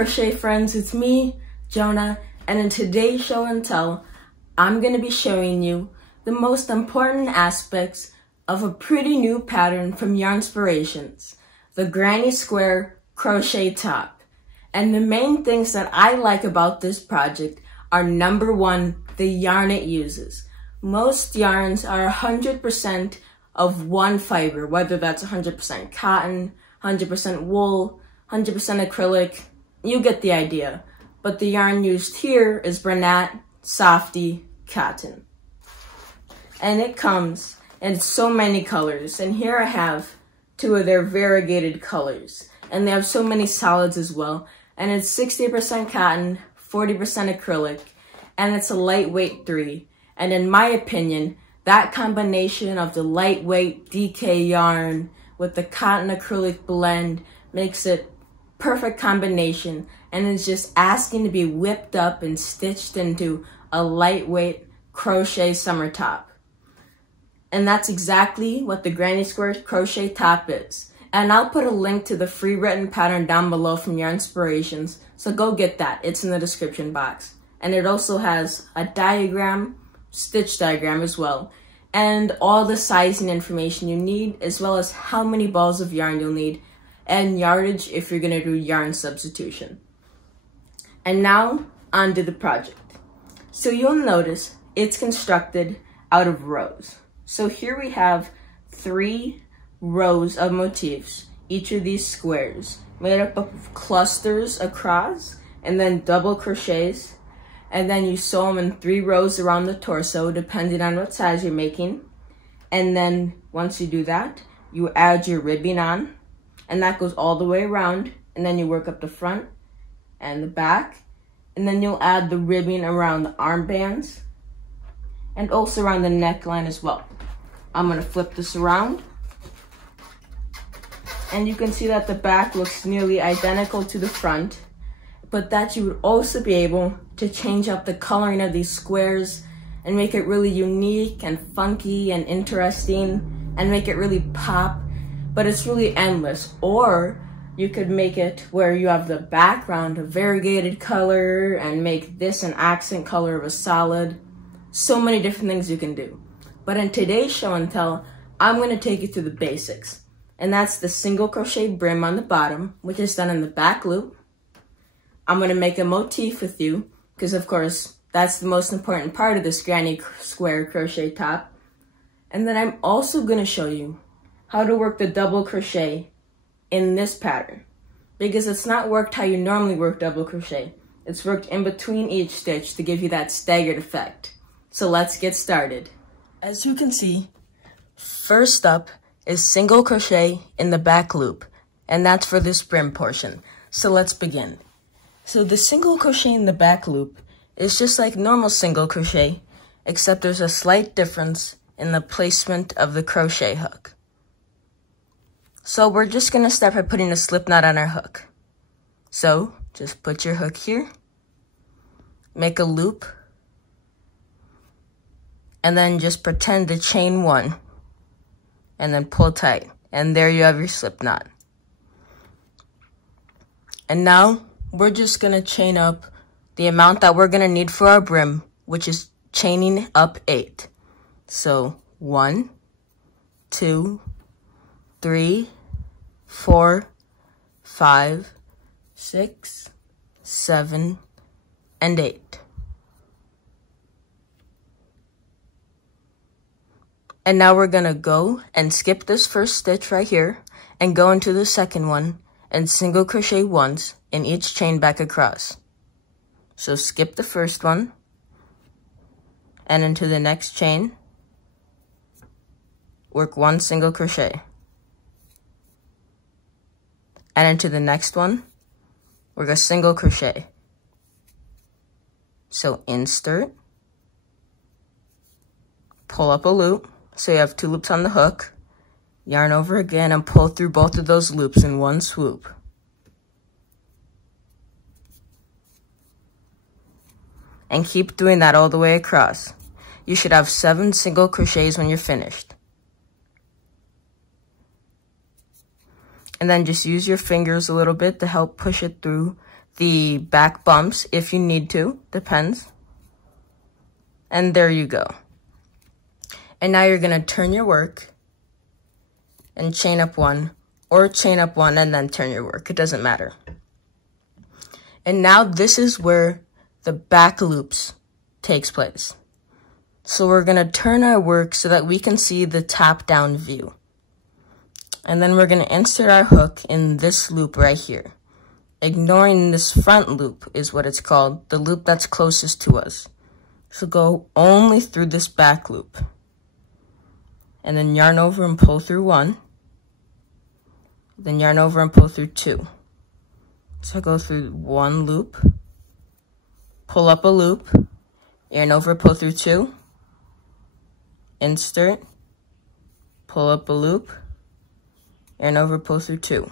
crochet friends, it's me, Jonah, and in today's show and tell, I'm going to be showing you the most important aspects of a pretty new pattern from Yarnspirations, the Granny Square Crochet Top. And the main things that I like about this project are number one, the yarn it uses. Most yarns are 100% of one fiber, whether that's 100% cotton, 100% wool, 100% acrylic, you get the idea. But the yarn used here is Bernat Softee Cotton. And it comes in so many colors. And here I have two of their variegated colors. And they have so many solids as well. And it's 60% cotton, 40% acrylic, and it's a lightweight 3. And in my opinion, that combination of the lightweight DK yarn with the cotton acrylic blend makes it perfect combination, and it's just asking to be whipped up and stitched into a lightweight crochet summer top. And that's exactly what the Granny Square Crochet Top is. And I'll put a link to the free written pattern down below from Yarnspirations, so go get that. It's in the description box. And it also has a diagram, stitch diagram as well, and all the sizing information you need, as well as how many balls of yarn you'll need, and yardage if you're gonna do yarn substitution. And now, on to the project. So you'll notice it's constructed out of rows. So here we have 3 rows of motifs, each of these squares, made up of clusters across, and then double crochets, and then you sew them in 3 rows around the torso, depending on what size you're making. And then once you do that, you add your ribbing on, and that goes all the way around, and then you work up the front and the back, and then you'll add the ribbing around the armbands, and also around the neckline as well. I'm gonna flip this around, and you can see that the back looks nearly identical to the front, but that you would also be able to change up the coloring of these squares and make it really unique and funky and interesting and make it really pop, but it's really endless. Or you could make it where you have the background a variegated color and make this an accent color of a solid. So many different things you can do. But in today's show and tell, I'm going to take you through the basics. And that's the single crochet brim on the bottom, which is done in the back loop. I'm going to make a motif with you, because of course, that's the most important part of this Granny Square Crochet Top. And then I'm also going to show you how to work the double crochet in this pattern, because it's not worked how you normally work double crochet. It's worked in between each stitch to give you that staggered effect. So let's get started. As you can see, first up is single crochet in the back loop, and that's for this brim portion. So let's begin. So the single crochet in the back loop is just like normal single crochet, except there's a slight difference in the placement of the crochet hook. So we're just gonna start by putting a slip knot on our hook. So just put your hook here, make a loop, and then just pretend to chain 1, and then pull tight, and there you have your slip knot. And now we're just gonna chain up the amount that we're gonna need for our brim, which is chaining up 8. So 1, 2, 3, 4, 5, 6, 7, and 8. And now we're gonna go and skip this first stitch right here and go into the second one and single crochet once in each chain back across. So skip the first one and into the next chain, work 1 single crochet. And into the next one, work a single crochet. So insert, pull up a loop, so you have 2 loops on the hook, yarn over again and pull through both of those loops in one swoop. And keep doing that all the way across. You should have 7 single crochets when you're finished. And then just use your fingers a little bit to help push it through the back bumps if you need to, depends. And there you go. And now you're gonna turn your work and chain up one, or chain up one and then turn your work, it doesn't matter. And now this is where the back loops takes place. So we're gonna turn our work so that we can see the top-down view. And then we're gonna insert our hook in this loop right here. Ignoring this front loop is what it's called, the loop that's closest to us. So go only through this back loop. And then yarn over and pull through one. Then yarn over and pull through two. So go through one loop, pull up a loop, yarn over, pull through two, insert, pull up a loop, yarn over, pull through two.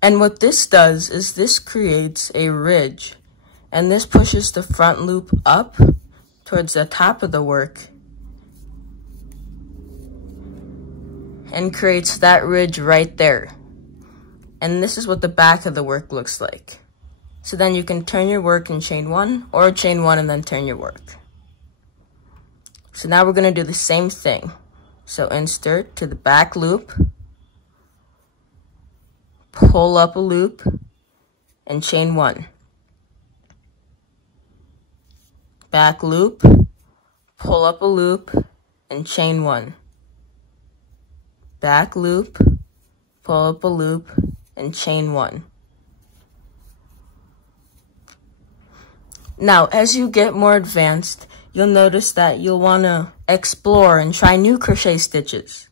And what this does is this creates a ridge, and this pushes the front loop up towards the top of the work and creates that ridge right there. And this is what the back of the work looks like. So then you can turn your work and chain one, or chain one and then turn your work. So now we're gonna do the same thing. So insert to the back loop, pull up a loop, and chain one. Back loop, pull up a loop, and chain one. Back loop, pull up a loop, and chain one. Now, as you get more advanced, you'll notice that you'll want to explore and try new crochet stitches.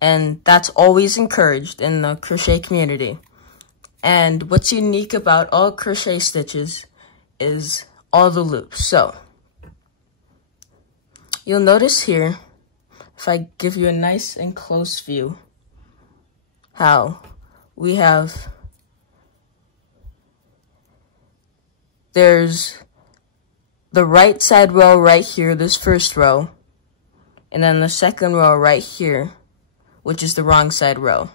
And that's always encouraged in the crochet community. And what's unique about all crochet stitches is all the loops. So, you'll notice here, if I give you a nice and close view, how we have, there's the right side row right here, this first row, and then the second row right here, which is the wrong side row.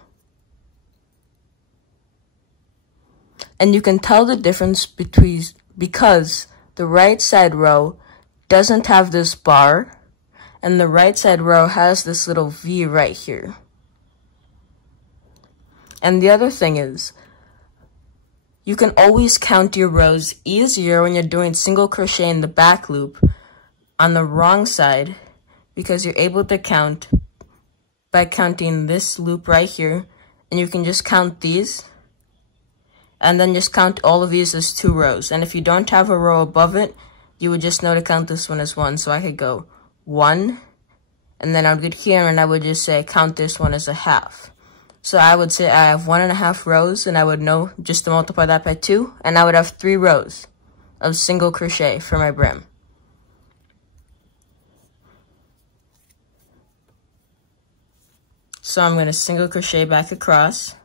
And you can tell the difference because the right side row doesn't have this bar, and the right side row has this little V right here. And the other thing is, you can always count your rows easier when you're doing single crochet in the back loop on the wrong side, because you're able to count by counting this loop right here, and you can just count these, and then just count all of these as 2 rows. And if you don't have a row above it, you would just know to count this one as 1. So I could go 1, and then I would get here, and I would just say count this one as a half. So I would say I have 1.5 rows, and I would know just to multiply that by 2, and I would have 3 rows of single crochet for my brim. So I'm going to single crochet back across.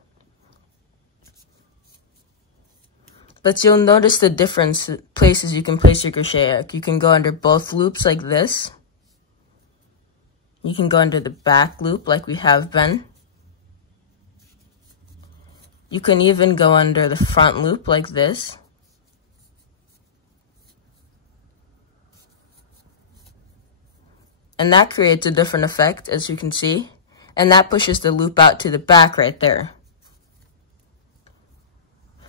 But you'll notice the difference places you can place your crochet hook. You can go under both loops like this. You can go under the back loop like we have been. You can even go under the front loop like this. And that creates a different effect, as you can see. And that pushes the loop out to the back right there.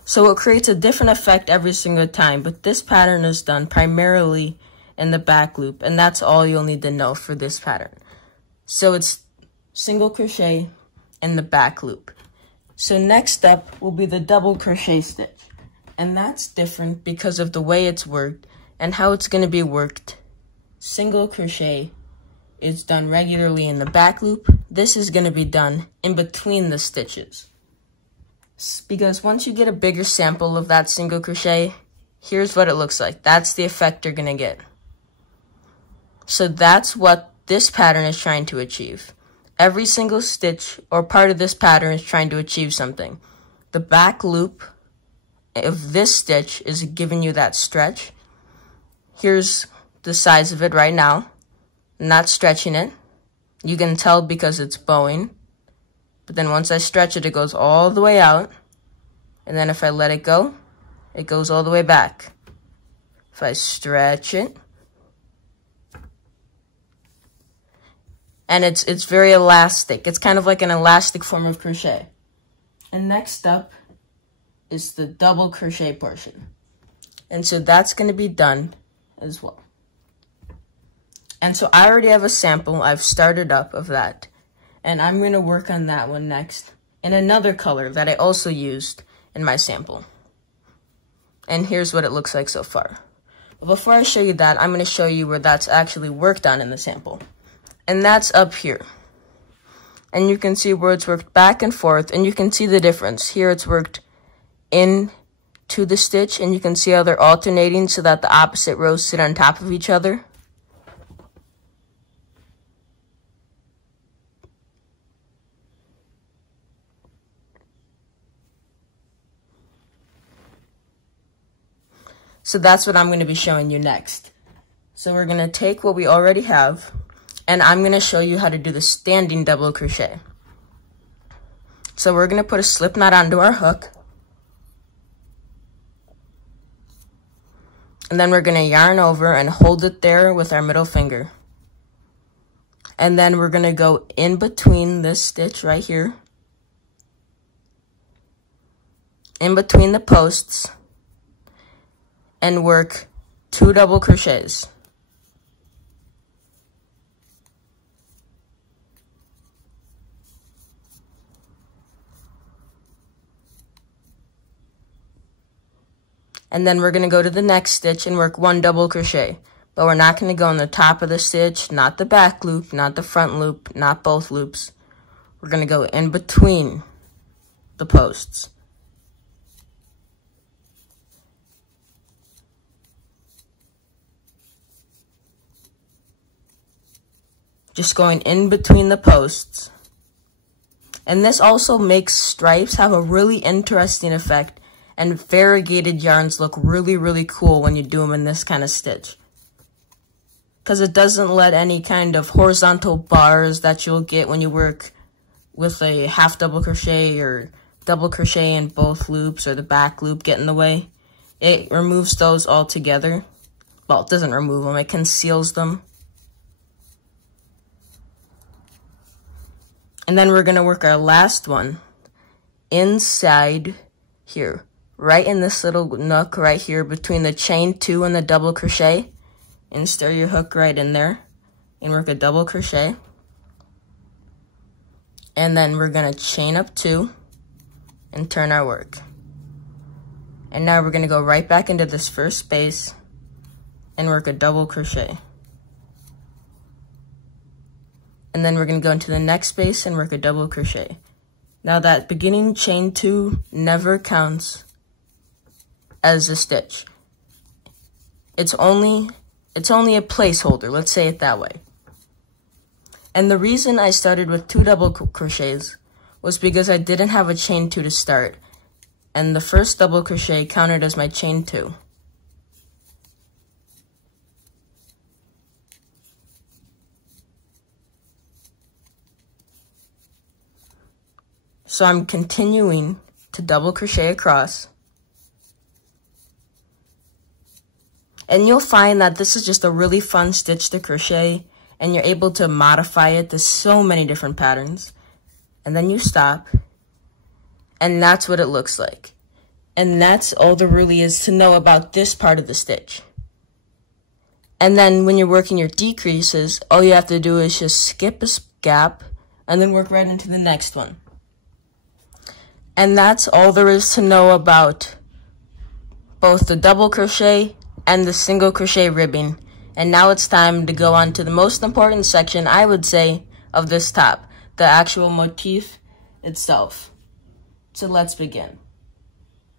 So it creates a different effect every single time, but this pattern is done primarily in the back loop, and that's all you'll need to know for this pattern. So it's single crochet in the back loop. So next up will be the double crochet stitch, and that's different because of the way it's worked and how it's going to be worked. Single crochet is done regularly in the back loop. This is going to be done in between the stitches. Because once you get a bigger sample of that single crochet, here's what it looks like. That's the effect you're going to get. So that's what this pattern is trying to achieve. Every single stitch or part of this pattern is trying to achieve something. The back loop of this stitch is giving you that stretch. Here's the size of it right now. I'm not stretching it. You can tell because it's bowing. But then once I stretch it, it goes all the way out. And then if I let it go, it goes all the way back. If I stretch it, and it's very elastic. It's kind of like an elastic form of crochet. And next up is the double crochet portion. And so that's going to be done as well. And so I already have a sample I've started up of that. And I'm going to work on that one next in another color that I also used in my sample. And here's what it looks like so far. But before I show you that, I'm going to show you where that's actually worked on in the sample. And that's up here. And you can see where it's worked back and forth, and you can see the difference. Here it's worked in to the stitch, and you can see how they're alternating so that the opposite rows sit on top of each other. So that's what I'm going to be showing you next. So we're going to take what we already have, and I'm going to show you how to do the standing double crochet. So we're going to put a slip knot onto our hook. And then we're going to yarn over and hold it there with our middle finger. And then we're going to go in between this stitch right here, in between the posts, and work 2 double crochets. And then we're going to go to the next stitch and work 1 double crochet. But we're not going to go on the top of the stitch, not the back loop, not the front loop, not both loops. We're going to go in between the posts. Just going in between the posts. And this also makes stripes have a really interesting effect. And variegated yarns look really, really cool when you do them in this kind of stitch. Because it doesn't let any kind of horizontal bars that you'll get when you work with a half double crochet or double crochet in both loops or the back loop get in the way. It removes those altogether. Well, it doesn't remove them, it conceals them. And then we're going to work our last one inside here. Right in this little nook right here between the chain 2 and the double crochet, and stir your hook right in there and work a double crochet. And then we're going to chain up 2 and turn our work. And now we're going to go right back into this first space and work a double crochet. And then we're going to go into the next space and work a double crochet. Now that beginning chain 2 never counts as a stitch. It's only a placeholder, let's say it that way. And the reason I started with 2 double crochets was because I didn't have a chain 2 to start, and the first double crochet counted as my chain 2. So I'm continuing to double crochet across. And you'll find that this is just a really fun stitch to crochet, and you're able to modify it to so many different patterns. And then you stop, and that's what it looks like. And that's all there really is to know about this part of the stitch. And then when you're working your decreases, all you have to do is just skip a gap, and then work right into the next one. And that's all there is to know about both the double crochet and the single crochet ribbing. And now it's time to go on to the most important section, I would say, of this top, the actual motif itself. So let's begin.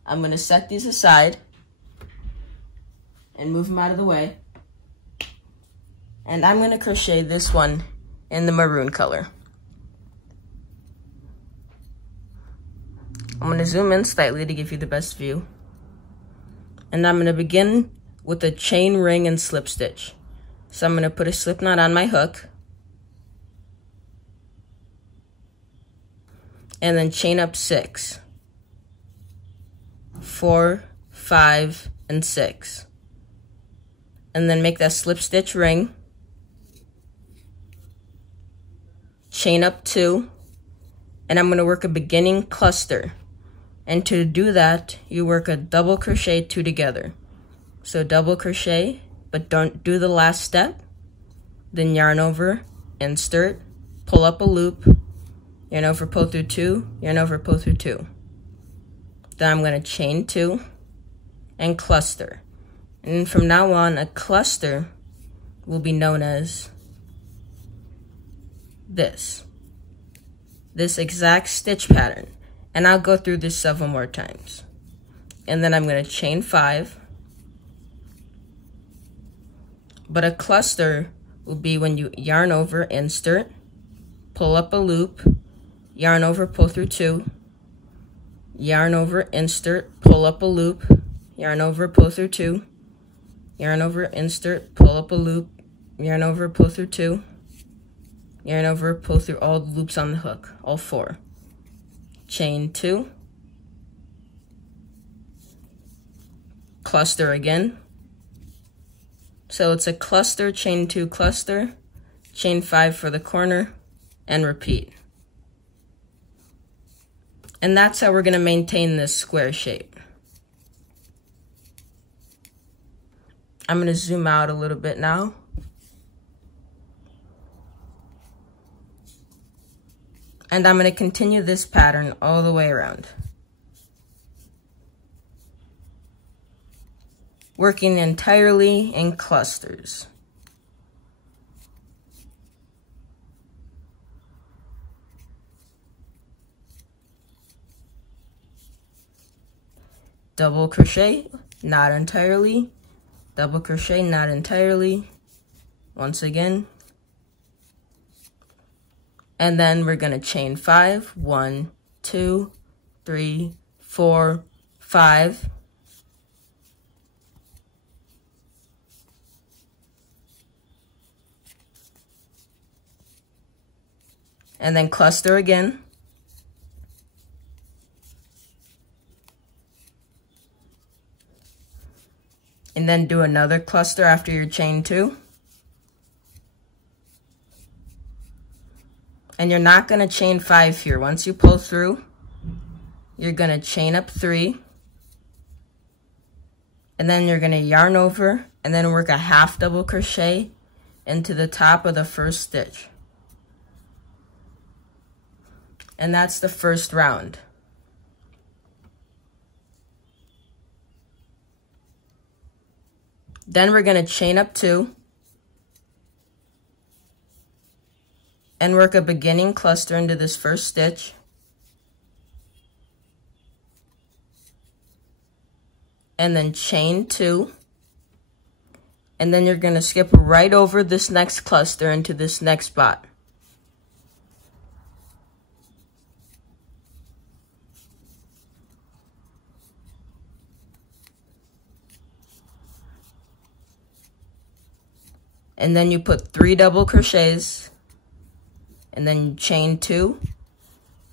I'm going to set these aside and move them out of the way. And I'm going to crochet this one in the maroon color. I'm going to zoom in slightly to give you the best view. And I'm going to begin with a chain ring and slip stitch. So I'm going to put a slip knot on my hook. and then chain up 6, 4, 5, and 6, and then make that slip stitch ring, chain up 2, and I'm going to work a beginning cluster. And to do that, you work a double crochet 2 together. So double crochet, but don't do the last step. Then yarn over, insert, pull up a loop, yarn over, pull through 2, yarn over, pull through 2. Then I'm going to chain 2 and cluster. And from now on, a cluster will be known as this exact stitch pattern. And I'll go through this several more times. And then I'm going to chain 5. But a cluster will be when you yarn over, insert, pull up a loop, yarn over, pull through 2, yarn over, insert, pull up a loop, yarn over, pull through 2, yarn over, insert, pull up a loop, yarn over, pull through 2, yarn over, pull through all the loops on the hook, all 4. Chain 2, cluster again. So it's a cluster, chain 2, cluster, chain 5 for the corner, and repeat. And that's how we're going to maintain this square shape. I'm going to zoom out a little bit now. And I'm going to continue this pattern all the way around, working entirely in clusters. Double crochet, not entirely, double crochet, not entirely, once again. And then we're going to chain 5, 1, 2, 3, 4, 5. And then cluster again. And then do another cluster after your chain 2. And you're not going to chain 5 here. Once you pull through, you're going to chain up 3. And then you're going to yarn over and then work a half double crochet into the top of the first stitch. And that's the first round. Then we're going to chain up 2 and work a beginning cluster into this first stitch. And then chain 2. And then you're going to skip right over this next cluster into this next spot. And then you put 3 double crochets, and then you chain 2,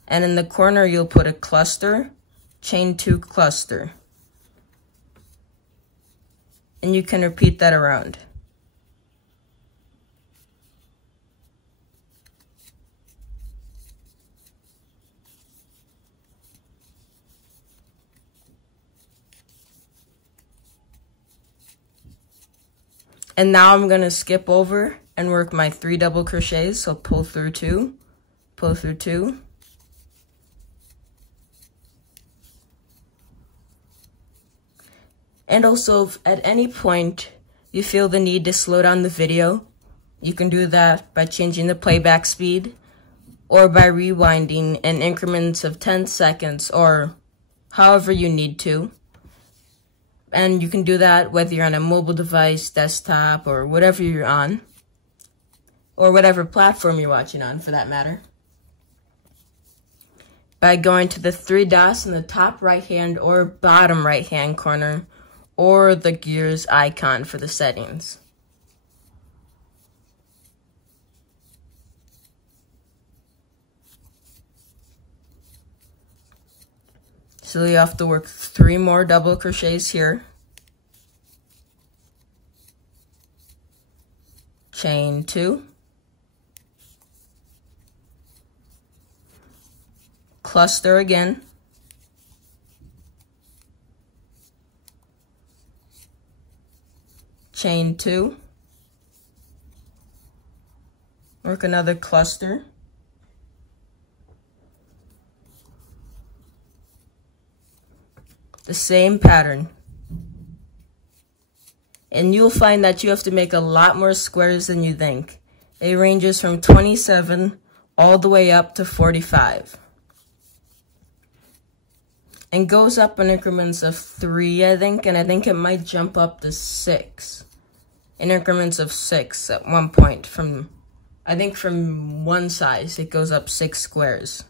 and in the corner you'll put a cluster, chain 2, cluster. And you can repeat that around. And now I'm going to skip over and work my 3 double crochets. So pull through 2, pull through 2. And also, if at any point you feel the need to slow down the video, you can do that by changing the playback speed or by rewinding in increments of 10 seconds or however you need to. And you can do that whether you're on a mobile device, desktop, or whatever you're on, or whatever platform you're watching on for that matter, by going to the 3 dots in the top right hand or bottom right hand corner, or the gears icon for the settings. So you have to work 3 more double crochets here. Chain 2. Cluster again. Chain 2. Work another cluster. The same pattern. And you'll find that you have to make a lot more squares than you think. It ranges from 27 all the way up to 45. And goes up in increments of 3, I think, and I think it might jump up to 6. In increments of 6 at one point. I think from one size, it goes up 6 squares.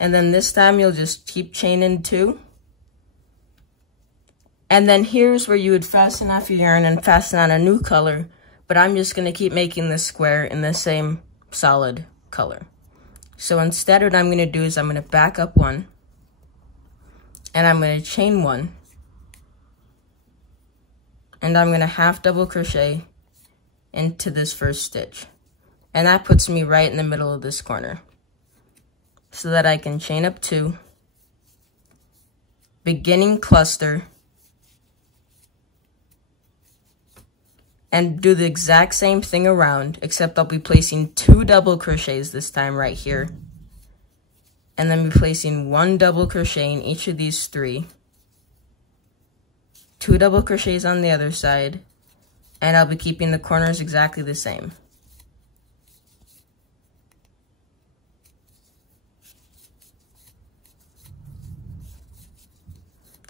And then this time you'll just keep chaining 2. And then here's where you would fasten off your yarn and fasten on a new color. But I'm just going to keep making this square in the same solid color. So instead what I'm going to do is I'm going to back up 1. And I'm going to chain 1. And I'm going to half double crochet into this first stitch. And that puts me right in the middle of this corner. So that I can chain up 2, beginning cluster, and do the exact same thing around, except I'll be placing 2 double crochets this time right here, and then be placing 1 double crochet in each of these 3, 2 double crochets on the other side, and I'll be keeping the corners exactly the same.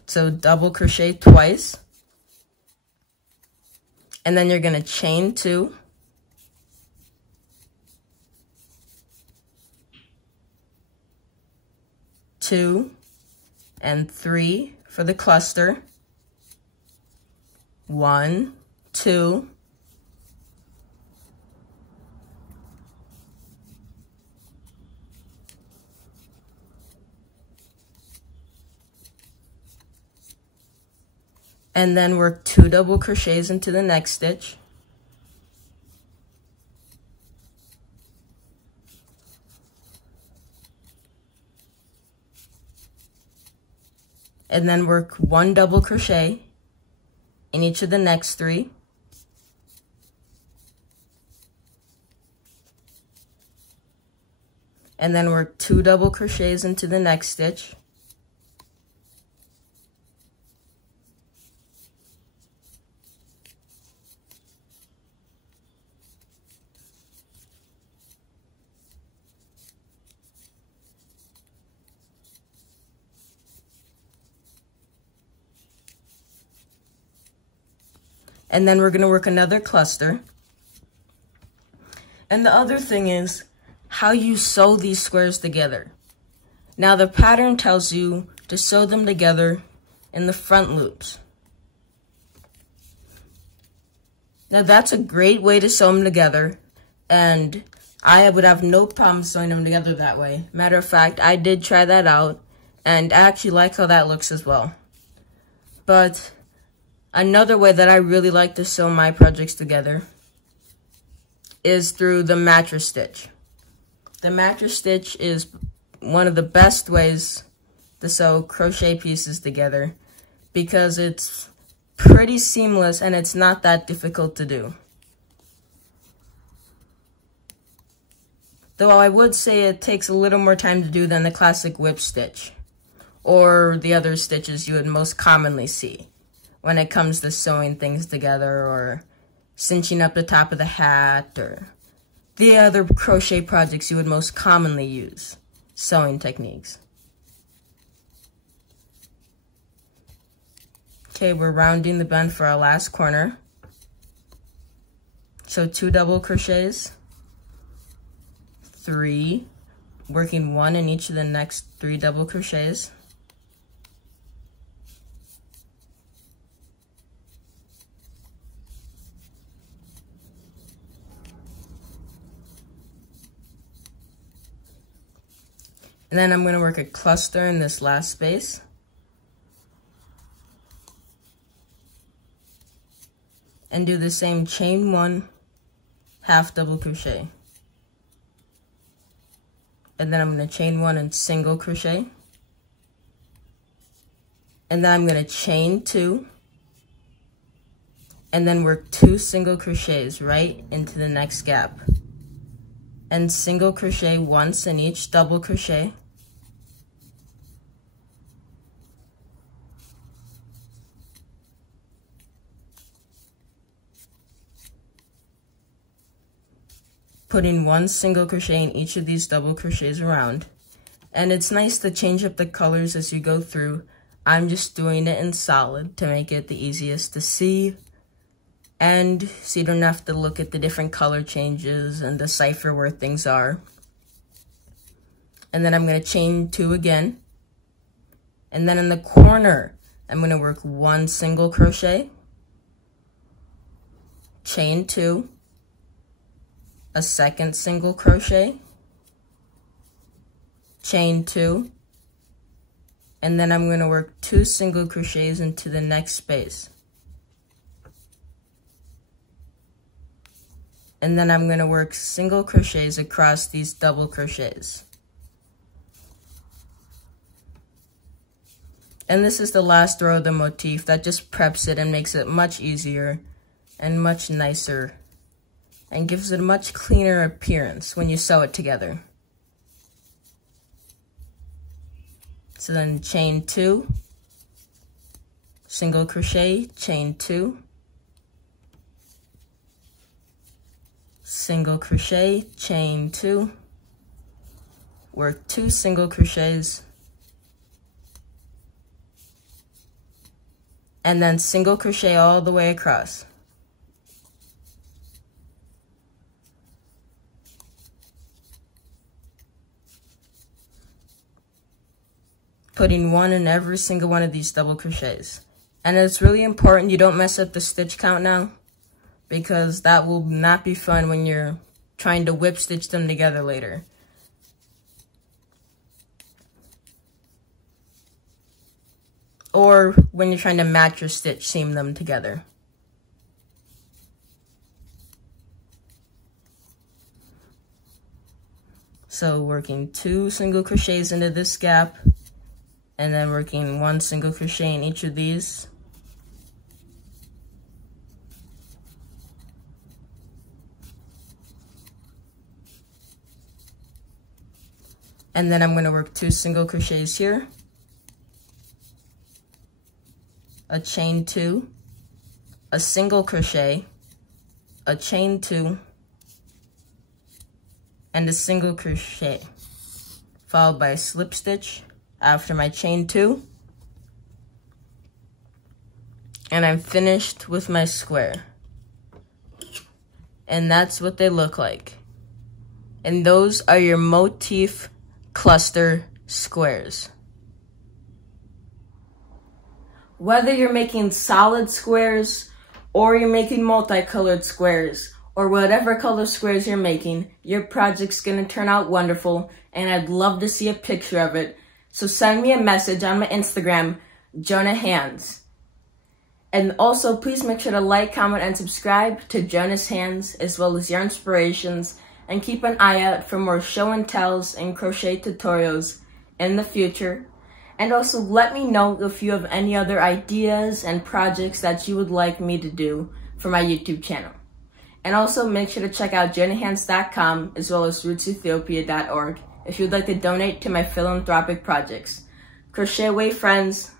So double crochet twice, and then you're going to chain 2, and 3 for the cluster, 1, 2, and then work 2 double crochets into the next stitch. And then work 1 double crochet in each of the next 3. And then work 2 double crochets into the next stitch. And then we're going to work another cluster. And the other thing is how you sew these squares together. Now the pattern tells you to sew them together in the front loops. Now that's a great way to sew them together, and I would have no problem sewing them together that way. Matter of fact, I did try that out, and I actually like how that looks as well. But another way that I really like to sew my projects together is through the mattress stitch. The mattress stitch is one of the best ways to sew crochet pieces together because it's pretty seamless and it's not that difficult to do. Though I would say it takes a little more time to do than the classic whip stitch or the other stitches you would most commonly see when it comes to sewing things together or cinching up the top of the hat or the other crochet projects you would most commonly use sewing techniques. Okay, we're rounding the bend for our last corner. So 2 double crochets, 3, working 1 in each of the next 3 double crochets. And then I'm going to work a cluster in this last space. And do the same chain 1, half double crochet. And then I'm going to chain 1 and single crochet. And then I'm going to chain 2. And then work 2 single crochets right into the next gap. And single crochet once in each double crochet. Putting 1 single crochet in each of these double crochets around. And it's nice to change up the colors as you go through. I'm just doing it in solid to make it the easiest to see. And so you don't have to look at the different color changes and decipher where things are. And then I'm going to chain 2 again. And then in the corner, I'm going to work 1 single crochet, chain 2, a second single crochet, chain 2, and then I'm going to work 2 single crochets into the next space. And then I'm going to work single crochets across these double crochets. And this is the last row of the motif that just preps it and makes it much easier and much nicer and gives it a much cleaner appearance when you sew it together. So then chain 2, single crochet, chain 2, single crochet, chain 2, work 2 single crochets, and then single crochet all the way across. Putting 1 in every single one of these double crochets. And it's really important you don't mess up the stitch count now, because that will not be fun when you're trying to whip stitch them together later. Or when you're trying to match your stitch, seam them together. So working 2 single crochets into this gap, and then working 1 single crochet in each of these. And then I'm going to work 2 single crochets here, a chain 2, a single crochet, a chain 2, and a single crochet, followed by a slip stitch after my chain 2, and I'm finished with my square. And that's what they look like. And those are your motif cluster squares. Whether you're making solid squares or you're making multicolored squares or whatever color squares you're making, your project's gonna turn out wonderful, and I'd love to see a picture of it. So send me a message on my Instagram, Jonah Hands. And also please make sure to like, comment, and subscribe to Jonah's Hands as well as Yarn Inspirations, and keep an eye out for more show and tells and crochet tutorials in the future. And also let me know if you have any other ideas and projects that you would like me to do for my YouTube channel. And also make sure to check out JonahHands.com as well as rootsethiopia.org if you'd like to donate to my philanthropic projects. Crochet away, friends.